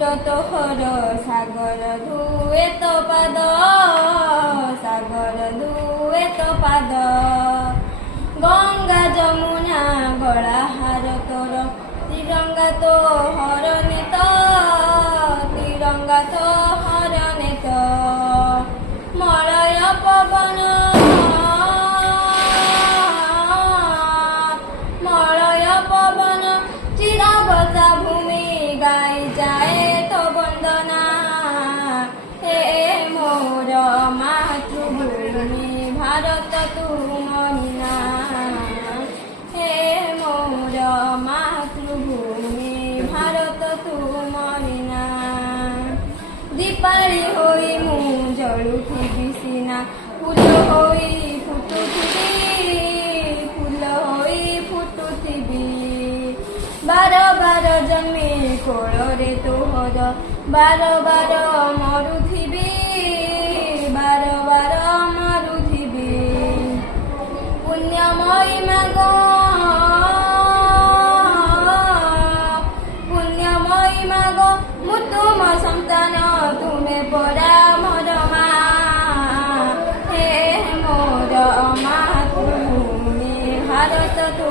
ତୋହର ସାଗର ଧୁଏ ତୋ ପାଦ, ସାଗର ଧୁଏ ତୋ ପାଦ। ଗଙ୍ଗା ଯମୁନା ଗଳାହାର ତୋର, ତିରଙ୍ଗା ତୋହର ନେତ, ତିରଙ୍ଗା ତୋହର ନେତ। ମଳୟ ପବନ, ମଳୟ ପବନ ଚିରବସା ଭୂମି ଗାଇ ଯାଏ ତୋ ବନ୍ଦନା। ହେ ମୋର ମାତୃଭୂମି ଭାରତ ତୁମରି ନାଁ, ହେ ମୋର ମାତୃଭୂମି ଭାରତ ତୁମରି ନାଁ। ଦୀପାଳି ହୋଇ ମୁଁ ଜଳୁଥିବି ସିନା, ଫୁଲ ହୋଇ ଫୁଟୁଥିବି, ଫୁଲ ହୋଇ ଫୁଟୁଥିବି। ବାର ବାର ଜନ୍ମି କୋଳରେ ତୋହର, ବାର ବାର ମରୁଥିବି, ବାର ବାର ମରୁଥିବି। ପୁଣ୍ୟମୟୀ ମାଗ, ପୁଣ୍ୟମୟୀ ମାଗ, ମୁଁ ତୁମ ସନ୍ତାନ, ତୁମେ ପରା ମୋର ମା। ହେ ମୋର ମାତୃଭୂମି ଭାରତ ତୁ